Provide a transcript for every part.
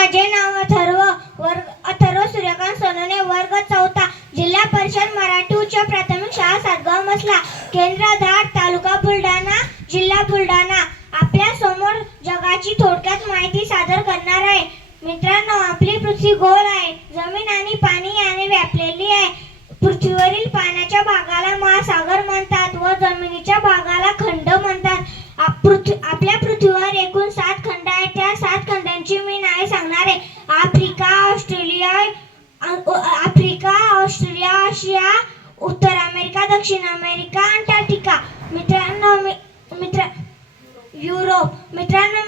माझे नाव अथर्व सूर्यकांत सोनवणे, वर्ग 4, जिल्हा परिषद मराठी उच्च प्राथमिक शाळा सातगाव मसला, केंद्र धार, तालुका बुलढाणा, जिल्हा बुलढाणा. आपल्या समोर जगाची थोडक्यात माहिती सादर करणार आहे. मित्रांनो, आपली पृथ्वी गोल आहे. जमीन आणि पाणी याने व्यापलेली आहे. पृथ्वीवरील पाण्याच्या भागाला महासागर म्हणतात व जमिनीच्या भागाला खंड म्हणतात. आपल्या पृथ्वीवर एकूण 7 खंड आहेत. त्या 7 खंडांची मी नावे सांगणार आहे. आफ्रिका, ऑस्ट्रेलिया, आशिया, उत्तर अमेरिका, दक्षिण अमेरिका, अंटार्क्टिका. युरोप. मित्रांनो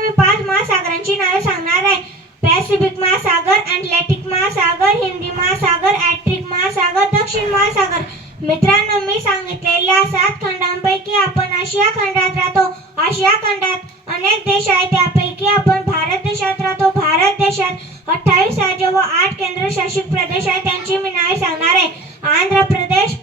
मी 5 महासागरांची नावे सांगणार आहे. पॅसिफिक महासागर, अटलांटिक महासागर, हिंदी महासागर, आर्क्टिक महासागर, दक्षिण महासागर. मित्रांनो, मी सांगितलेल्या 7 खंडांपैकी आपण आशिया खंडात राहतो. आशिया खंडात अनेक देश आहेत. त्यापैकी आपण भारत देशात राहतो. भारत देशात 28 राज्य व 8 केंद्रशासित प्रदेश आहेत. त्यांची मी नावे सांगणार आहे. आंध्र प्रदेश,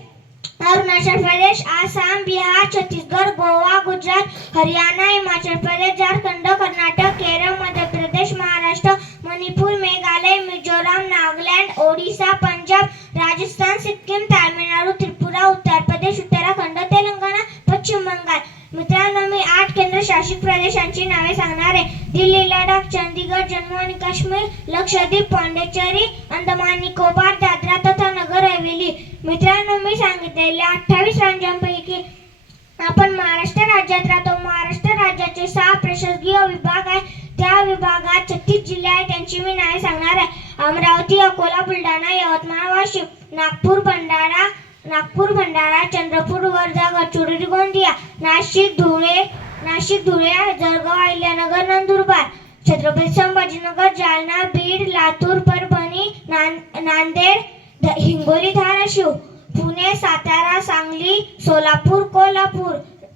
अरुणाचल प्रदेश, आसाम, बिहार, छत्तीसगड, गोवा, गुजरात, हरियाणा, हिमाचल प्रदेश, झारखंड, कर्नाटक, केरळ, मध्य प्रदेश, महाराष्ट्र, मणिपूर, मेघालय, मिझोराम, नागालँड, ओडिशा, पंजाब, राजस्थान, सिक्कीम, तामिळनाडू, त्रिपुरा, उत्तर प्रदेश, उत्तराखंड, तेलंगणा, पश्चिम बंगाल. मित्रांनो, मी 8 केंद्रशासित प्रदेशांची नावे सांगणार आहे. दिल्ली, लडाख, चंदीगड, जम्मू आणि काश्मीर, लक्षद्वीप, पॉंडिचेरी, अंदमान निकोबार, दादरा तथा नगर हवेली. मित्रांनो, मी सांगितलेल्या 28 राज्यांपैकी आपण महाराष्ट्र राज्यात राहतो. महाराष्ट्र राज्याचे 6 प्रशासकीय विभाग आहेत. त्या विभागात 36 जिल्हे आहेत. त्यांची मी नावे सांगणार आहे. अमरावती, अकोला, बुलढाणा, यवतमाळ, वाशिम, नागपूर, भंडारा, चंद्रपूर, वर्धा, गडचिरोली, गोंदिया, नाशिक, धुळे, जळगाव, अहिल्यानगर, नंदुरबार, छत्रपती संभाजीनगर, जालना, बीड, लातूर, परभणी, नांदेड, हिंगोली, धाराशिव, पुणे, सातारा, सांगली, सोलापूर, कोल्हापूर,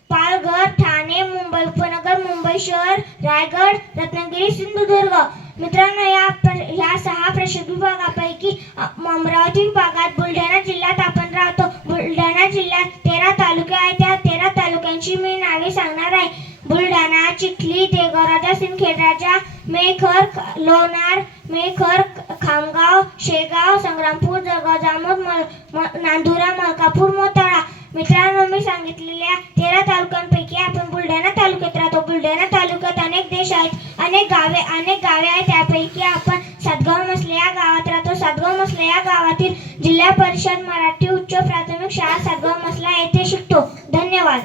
पालघर, ठाणे, मुंबई उपनगर, मुंबई शहर, रायगड, रत्नागिरी, सिंधुदुर्ग. मित्रांनो, या 6 प्रशासकीय विभागापैकी अमरावती विभागात बुलढाणा जिल्ह्यात आपण राहतो. बुलढाणा जिल्ह्यात 13 तालुके आहेत. त्या 13 तालुक्यांची मी नावे सांगणार आहे. बुलढाणा, चिखली, देगावराजा, सिंदखेडराजा, मेखर, लोणार, खामगाव, शेगाव, संग्रामपूर, जळगाव, जामोद, नांदुरा, मलकापूर, मोताळा. मित्रांनो, मी सांगितलेल्या 13 तालुक्यांपैकी आपण बुलढाणा तालुक्यात राहतो. बुलढाणा तालुक्यात अनेक देश आहेत, अनेक गावे आहेत. त्यापैकी आपण सातगाव मसले या गावात राहतो. सातगाव मसले या गावातील जिल्हा परिषद मराठी उच्च प्राथमिक शाळा सातगाव मसला येथे शिकतो. धन्यवाद.